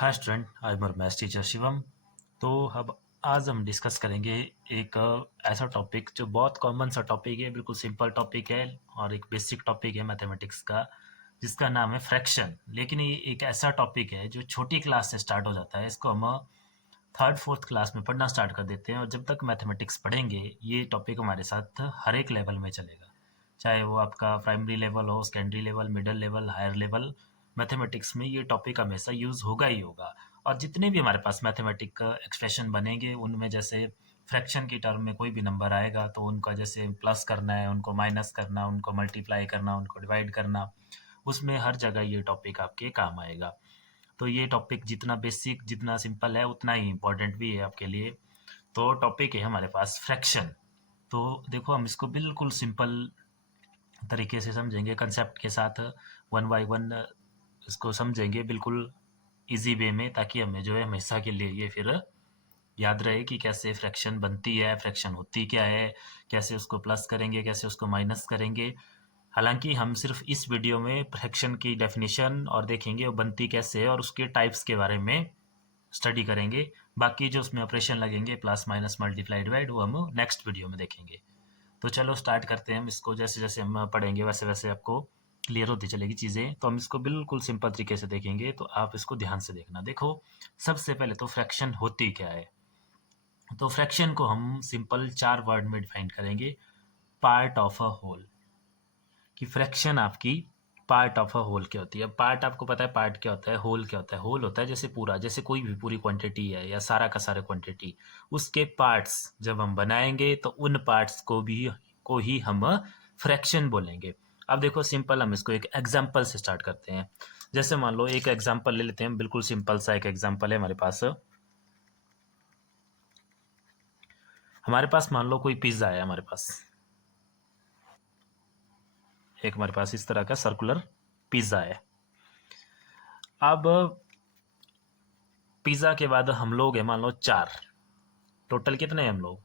Hi student, I am your maths teacher Shivam. तो अब आज हम डिस्कस करेंगे एक ऐसा टॉपिक जो बहुत कॉमन सा टॉपिक है, बिल्कुल सिंपल टॉपिक है और एक बेसिक टॉपिक है मैथमेटिक्स का, जिसका नाम है फ्रैक्शन। लेकिन ये एक ऐसा टॉपिक है जो छोटी क्लास से स्टार्ट हो जाता है। इसको हम थर्ड फोर्थ क्लास में पढ़ना स्टार्ट कर देते हैं और जब तक मैथमेटिक्स पढ़ेंगे ये टॉपिक हमारे साथ हर एक लेवल में चलेगा, चाहे वो आपका प्राइमरी लेवल हो, secondary level, middle level, higher level. Mathematics में ये टॉपिक हमेशा यूज़ होगा ही होगा। और जितने भी हमारे पास मैथमेटिक एक्सप्रेशन बनेंगे उनमें जैसे फ्रैक्शन की टर्म में कोई भी नंबर आएगा तो उनका जैसे प्लस करना है, उनको माइनस करना, उनको मल्टीप्लाई करना, उनको डिवाइड करना, उसमें हर जगह ये टॉपिक आपके काम आएगा। तो ये टॉपिक जितना बेसिक, जितना सिंपल है, उतना ही इम्पोर्टेंट भी है आपके लिए। तो टॉपिक है हमारे पास फ्रैक्शन। तो देखो, हम इसको बिल्कुल सिंपल तरीके से समझेंगे, कंसेप्ट के साथ वन बाय वन इसको समझेंगे बिल्कुल इजी वे में, ताकि हमें जो है हमेशा के लिए ये फिर याद रहे कि कैसे फ्रैक्शन बनती है, फ्रैक्शन होती क्या है, कैसे उसको प्लस करेंगे, कैसे उसको माइनस करेंगे। हालांकि हम सिर्फ इस वीडियो में फ्रैक्शन की डेफिनेशन और देखेंगे वो बनती कैसे है और उसके टाइप्स के बारे में स्टडी करेंगे। बाकी जो उसमें ऑपरेशन लगेंगे, प्लस माइनस मल्टीप्लाई डिवाइड, वो हम नेक्स्ट वीडियो में देखेंगे। तो चलो स्टार्ट करते हैं हम इसको। जैसे जैसे हम पढ़ेंगे वैसे वैसे आपको क्लियर होती चलेगी चीज़ें। तो हम इसको बिल्कुल सिंपल तरीके से देखेंगे, तो आप इसको ध्यान से देखना। देखो, सबसे पहले तो फ्रैक्शन होती क्या है। तो फ्रैक्शन को हम सिंपल 4 वर्ड में डिफाइन करेंगे। Part of a whole. कि फ्रैक्शन आपकी पार्ट ऑफ अ होल क्या होती है। पार्ट आपको पता है पार्ट क्या होता है, होल क्या होता है। होल होता है जैसे पूरा, जैसे कोई भी पूरी क्वांटिटी है या सारा का सारा क्वांटिटी, उसके पार्ट्स जब हम बनाएंगे तो उन पार्ट्स को ही हम फ्रैक्शन बोलेंगे। अब देखो सिंपल, हम इसको एक एग्जांपल से स्टार्ट करते हैं। जैसे मान लो एक एग्जांपल ले लेते हैं, बिल्कुल सिंपल सा एक एग्जांपल है हमारे पास। मान लो कोई पिज्जा है हमारे पास, एक हमारे पास इस तरह का सर्कुलर पिज्जा है। अब पिज्ज़ा के बाद हम लोग हैं मान लो 4। टोटल कितने हैं हम लोग?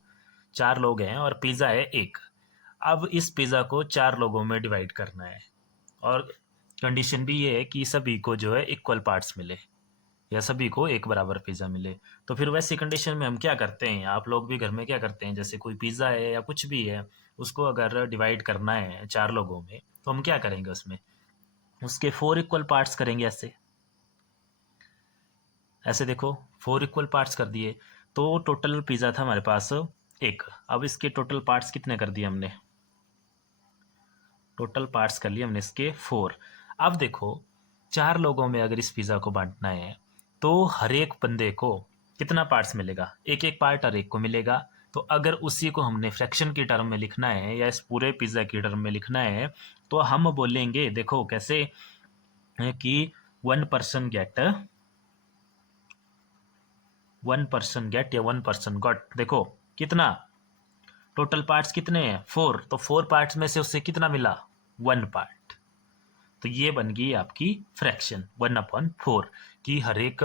4 लोग हैं और पिज़्ज़ा है एक। अब इस पिज़्ज़ा को 4 लोगों में डिवाइड करना है और कंडीशन भी ये है कि सभी को जो है इक्वल पार्ट्स मिले या सभी को एक बराबर पिज़्ज़ा मिले। तो फिर वैसी कंडीशन में हम क्या करते हैं, आप लोग भी घर में क्या करते हैं, जैसे कोई पिज़्ज़ा है या कुछ भी है, उसको अगर डिवाइड करना है 4 लोगों में तो हम क्या करेंगे, उसमें उसके 4 इक्वल पार्ट्स करेंगे। ऐसे ऐसे देखो, 4 इक्वल पार्ट्स कर दिए तो टोटल पिज़्ज़ा था हमारे पास एक। अब इसके टोटल पार्ट्स कितने कर दिए हमने, टोटल पार्ट्स कर लिए हमने इसके 4। अब देखो, 4 लोगों में अगर इस पिज़्ज़ा को बांटना है तो हर एक बंदे को कितना पार्ट्स मिलेगा, एक एक पार्ट हर एक को मिलेगा। तो अगर उसी को हमने फ्रैक्शन की टर्म में लिखना है या इस पूरे पिज़्ज़ा की टर्म में लिखना है तो हम बोलेंगे, देखो कैसे, कि 1 पर्सन गेट या 1 पर्सन गॉट। देखो कितना, टोटल पार्ट्स कितने हैं, 4। तो 4 पार्ट्स में से उससे कितना मिला, 1 पार्ट। तो ये बन गई आपकी फ्रैक्शन 1/4, कि हर एक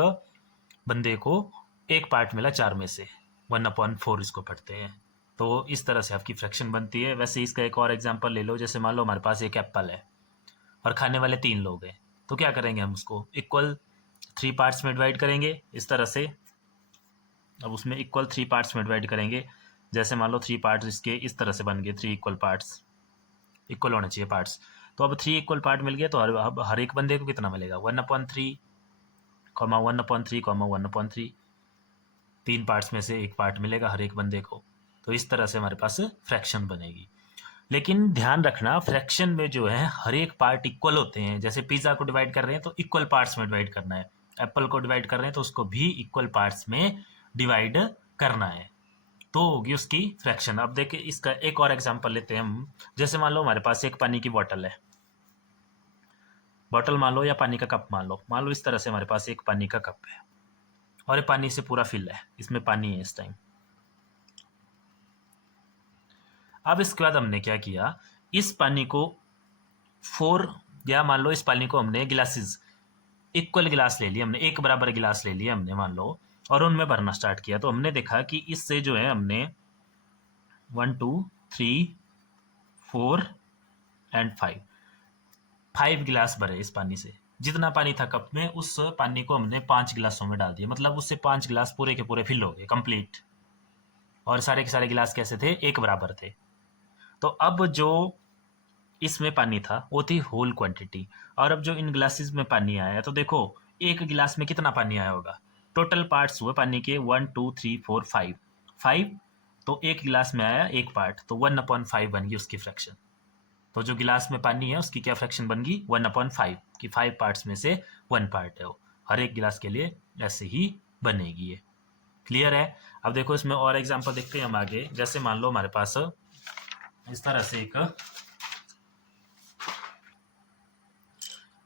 बंदे को एक पार्ट मिला 4 में से, 1/4 इसको पढ़ते हैं। तो इस तरह से आपकी फ्रैक्शन बनती है। वैसे इसका एक और एग्जांपल ले लो। जैसे मान लो हमारे पास एक एप्पल है और खाने वाले 3 लोग हैं, तो क्या करेंगे, हम उसको इक्वल 3 पार्ट्स में डिवाइड करेंगे इस तरह से। अब उसमें इक्वल 3 पार्ट्स में डिवाइड करेंगे। जैसे मान लो 3 पार्ट्स इसके इस तरह से बन गए, 3 इक्वल पार्ट्स, इक्वल होने चाहिए पार्ट्स। तो अब 3 इक्वल पार्ट मिल गए तो अब हर एक बंदे को कितना मिलेगा, 1/3, 1/3, 1/3। 3 पार्ट्स में से एक पार्ट मिलेगा हर एक बंदे को। तो इस तरह से हमारे पास फ्रैक्शन बनेगी। लेकिन ध्यान रखना, फ्रैक्शन में जो है हर एक पार्ट इक्वल होते हैं। जैसे पिज़्ज़ा को डिवाइड कर रहे हैं तो इक्वल पार्ट्स में डिवाइड करना है, एप्पल को डिवाइड कर रहे हैं तो उसको भी इक्वल पार्ट्स में डिवाइड करना है, तो होगी उसकी फ्रैक्शन। अब देखिए इसका एक और एग्जांपल लेते हैं हम। जैसे मान लो हमारे पास एक पानी की बोतल है, बोतल मान लो या पानी का कप मान लो इस तरह से हमारे पास एक पानी का कप है और ये पानी से पूरा फिल है, इसमें पानी है इस टाइम। अब इसके बाद हमने क्या किया, इस पानी को 4, या मान लो इस पानी को हमने गिलासेस, इक्वल गिलास ले लिए हमने, एक बराबर गिलास ले लिए हमने मान लो, और उनमें भरना स्टार्ट किया। तो हमने देखा कि इससे जो है हमने 1 2 3 4 एंड 5 गिलास भरे इस पानी से। जितना पानी था कप में उस पानी को हमने 5 गिलासों में डाल दिया, मतलब उससे 5 गिलास पूरे के पूरे फिल हो गए कंप्लीट, और सारे के सारे गिलास कैसे थे, एक बराबर थे। तो अब जो इसमें पानी था वो थी होल क्वांटिटी, और अब जो इन ग्लासेस में पानी आया तो देखो एक गिलास में कितना पानी आया होगा, टोटल पार्ट्स हुए पानी के 1 2 3 4 5, 5, तो एक गिलास में आया एक पार्ट, तो 1/5 बन गई उसकी फ्रैक्शन। तो जो गिलास में पानी है उसकी क्या फ्रैक्शन बन गई, 1/5, कि 5 पार्ट्स में से 1 पार्ट है वो, हर एक गिलास के लिए ऐसे ही बनेगी ये। क्लियर है। अब देखो इसमें और एग्जांपल देखते हैं हम आगे। जैसे मान लो हमारे पास इस तरह से एक,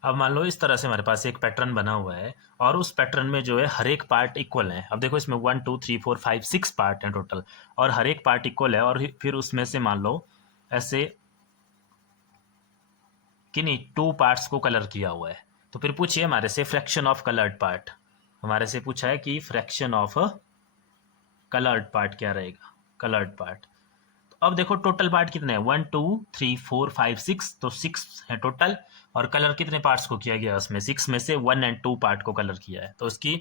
अब मान लो इस तरह से हमारे पास एक पैटर्न बना हुआ है, और उस पैटर्न में जो है हर एक पार्ट इक्वल है। अब देखो इसमें 1 2 3 4 5 6 पार्ट हैं टोटल, और हर एक पार्ट इक्वल है, और फिर उसमें से मान लो ऐसे किन्हीं 2 पार्ट्स को कलर किया हुआ है। तो फिर पूछिए हमारे से फ्रैक्शन ऑफ कलर्ड पार्ट, हमारे से पूछा है कि फ्रैक्शन ऑफ कलर्ड पार्ट क्या रहेगा, कलर्ड पार्ट। तो अब देखो टोटल पार्ट कितने हैं, 1 2 3 4 5 6, तो 6 है टोटल, और कलर कितने पार्ट्स को किया गया उसमें, 6 में से 1 और 2 पार्ट को कलर किया है, तो उसकी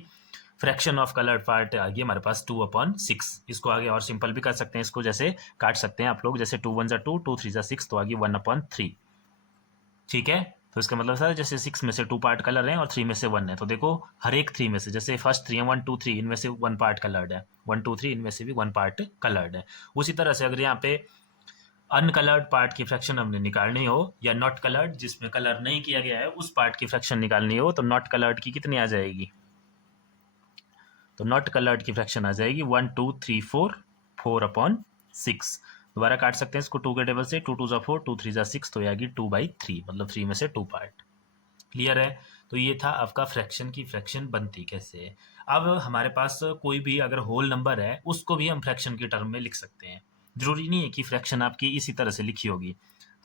फ्रैक्शन ऑफ कलर्ड पार्ट आ गई हमारे पास 2/6। इसको आगे और सिंपल भी कर सकते हैं, इसको जैसे काट सकते हैं आप लोग, जैसे 2 1 2 2 3 6, तो आगे 1/3। ठीक है, तो इसका मतलब सर जैसे 6 में से 2 पार्ट कलर हैं और 3 में से 1 है, तो देखो हर एक 3 में से, जैसे फर्स्ट 3 है 1 2 3, इनमें से 1 पार्ट कलर्ड है, 1 2 3 इनमें से भी 1 पार्ट कलर्ड है। उसी तरह से अगर यहाँ पे अनकलर्ड पार्ट की फ्रैक्शन हमने निकालनी हो, या नॉट कलर्ड जिसमें कलर नहीं किया गया है उस पार्ट की फ्रैक्शन निकालनी हो, तो नॉट कलर्ड की कितनी आ जाएगी, तो नॉट कलर्ड की फ्रैक्शन आ जाएगी 1 2 3 4, 4/6। दोबारा काट सकते हैं इसको 2 के टेबल से, 2 2 4, 2 3 6, तो आएगी 2/3, मतलब 3 में से 2 पार्ट। क्लियर है। तो ये था आपका फ्रैक्शन की फ्रैक्शन बनती कैसे है। अब हमारे पास कोई भी अगर होल नंबर है उसको भी हम फ्रैक्शन के टर्म में लिख सकते हैं, जरूरी नहीं है कि फ्रैक्शन आपकी इसी तरह से लिखी होगी।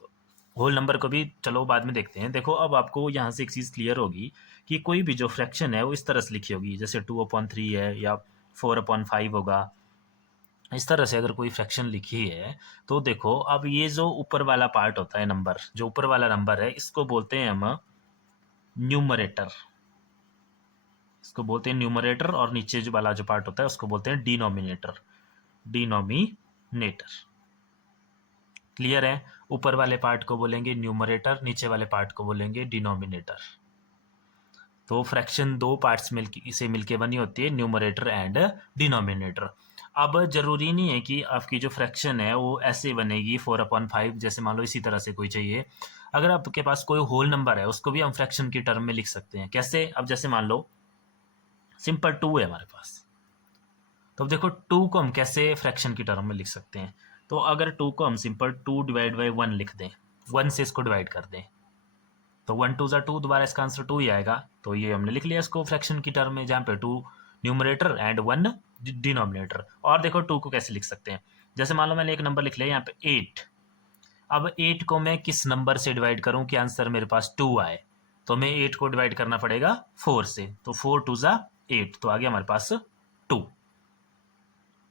तो होल नंबर को भी चलो बाद में देखते हैं। देखो अब आपको यहाँ से एक चीज़ क्लियर होगी कि कोई भी जो फ्रैक्शन है वो इस तरह से लिखी होगी, जैसे 2/3 है या 4/5 होगा, इस तरह से अगर कोई फ्रैक्शन लिखी है। तो देखो अब ये जो ऊपर वाला पार्ट होता है नंबर, जो ऊपर वाला नंबर है इसको बोलते हैं हम न्यूमरेटर, इसको बोलते हैं न्यूमरेटर, और नीचे जो वाला जो पार्ट होता है उसको बोलते हैं डिनोमिनेटर, डिनोमिनेटर। क्लियर है। ऊपर वाले पार्ट को बोलेंगे न्यूमरेटर, नीचे वाले पार्ट को बोलेंगे डिनोमिनेटर। तो फ्रैक्शन दो पार्ट्स से मिलके बनी होती है, न्यूमरेटर एंड डिनोमिनेटर। अब जरूरी नहीं है कि आपकी जो फ्रैक्शन है वो ऐसे बनेगी 4/5, जैसे मान लो इसी तरह से कोई चाहिए। अगर आपके पास कोई होल नंबर है उसको भी हम फ्रैक्शन की टर्म में लिख सकते हैं। कैसे, अब जैसे मान लो सिंपल 2 है हमारे पास, तो अब देखो 2 को हम कैसे फ्रैक्शन की टर्म में लिख सकते हैं। तो अगर 2 को हम सिंपल 2/1 लिख दें, 1 से इसको डिवाइड कर दें, तो 1 2 ज़ा 2, दोबारा इसका आंसर 2 ही आएगा। तो ये हमने लिख लिया इसको फ्रैक्शन की टर्म में, जहाँ पे 2 न्यूमरेटर एंड 1 डिनोमिनेटर। और देखो 2 को कैसे लिख सकते हैं, जैसे मान लो मैंने एक नंबर लिख लिया यहाँ पे 8। अब 8 को मैं किस नंबर से डिवाइड करूँ कि आंसर मेरे पास 2 आए, तो मैं 8 को डिवाइड करना पड़ेगा 4 से, तो 4 2 ज़ा 8, तो आ गया हमारे पास 2।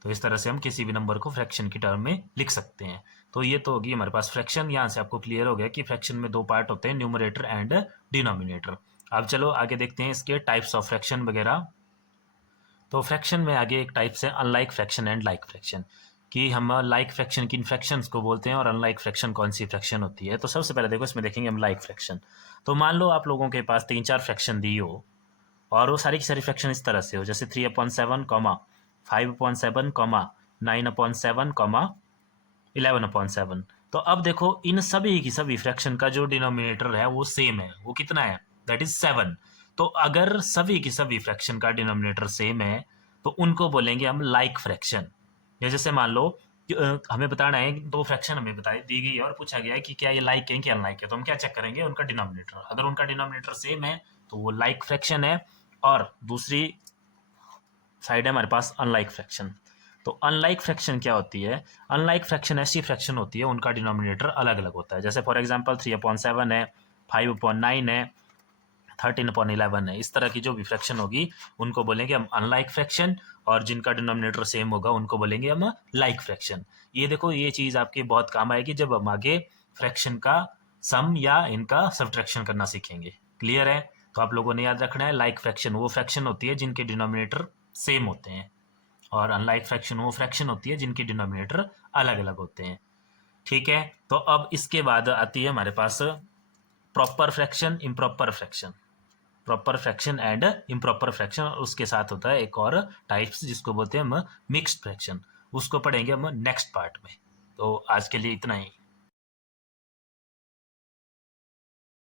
तो इस तरह से हम किसी भी नंबर को फ्रैक्शन की टर्म में लिख सकते हैं। तो ये तो होगी हमारे पास फ्रैक्शन। यहाँ से आपको क्लियर हो गया कि फ्रैक्शन में दो पार्ट होते हैं, न्यूमरेटर एंड डिनोमिनेटर। अब चलो आगे देखते हैं इसके टाइप्स ऑफ फ्रैक्शन वगैरह। तो फ्रैक्शन में आगे एक टाइप्स है unlike fraction and like fraction, कि हम लाइक फ्रैक्शन किन फ्रैक्शंस को बोलते हैं और अनलाइक फ्रैक्शन कौन सी फ्रैक्शन होती है। तो सबसे पहले देखो इसमें देखेंगे हम लाइक फ्रैक्शन। तो मान लो आप लोगों के पास 3 4 फ्रैक्शन दी हो, और वो सारी की सारी फ्रैक्शन इस तरह से हो, जैसे 3/7, 5/7, 9/7, 11/7। तो अब देखो इन सभी की सभी फ्रैक्शन का जो डिनोमिनेटर है वो सेम है, वो कितना है, दैट इज 7। तो अगर सभी की सभी फ्रैक्शन का डिनोमिनेटर सेम है तो उनको बोलेंगे हम लाइक फ्रैक्शन। या जैसे मान लो हमें बताना है, दो फ्रैक्शन हमें बताई दी गई है और पूछा गया है कि क्या ये लाइक है कि अनलाइक है, तो हम क्या चेक करेंगे, उनका डिनोमिनेटर। अगर उनका डिनोमिनेटर सेम है तो वो लाइक फ्रैक्शन है, और दूसरी साइड है हमारे पास अनलाइक फ्रैक्शन। तो अनलाइक फ्रैक्शन क्या होती है, अनलाइक फ्रैक्शन ऐसी फ्रैक्शन होती है उनका डिनोमिनेटर अलग अलग होता है। जैसे फॉर एग्जांपल 3/7 है, 5/9 है, 13/11 है। इस तरह की जो भी फ्रैक्शन होगी उनको बोलेंगे हम अनलाइक फ्रैक्शन, और जिनका डिनोमिनेटर सेम होगा उनको बोलेंगे हम लाइक फ्रैक्शन। ये देखो ये चीज़ आपके बहुत काम आएगी जब हम आगे फ्रैक्शन का सम या इनका सब्ट्रैक्शन करना सीखेंगे। क्लियर है। तो आप लोगों ने याद रखना है लाइक फ्रैक्शन वो फ्रैक्शन होती है जिनके डिनोमिनेटर सेम होते हैं, और अनलाइक फ्रैक्शन वो फ्रैक्शन होती है जिनके डिनोमिनेटर अलग अलग होते हैं। ठीक है, तो अब इसके बाद आती है हमारे पास proper fraction, improper fraction, proper fraction and improper fraction, और उसके साथ होता है एक और टाइप्स जिसको बोलते हैं हम मिक्स्ड फ्रैक्शन, उसको पढ़ेंगे हम नेक्स्ट पार्ट में। तो आज के लिए इतना ही।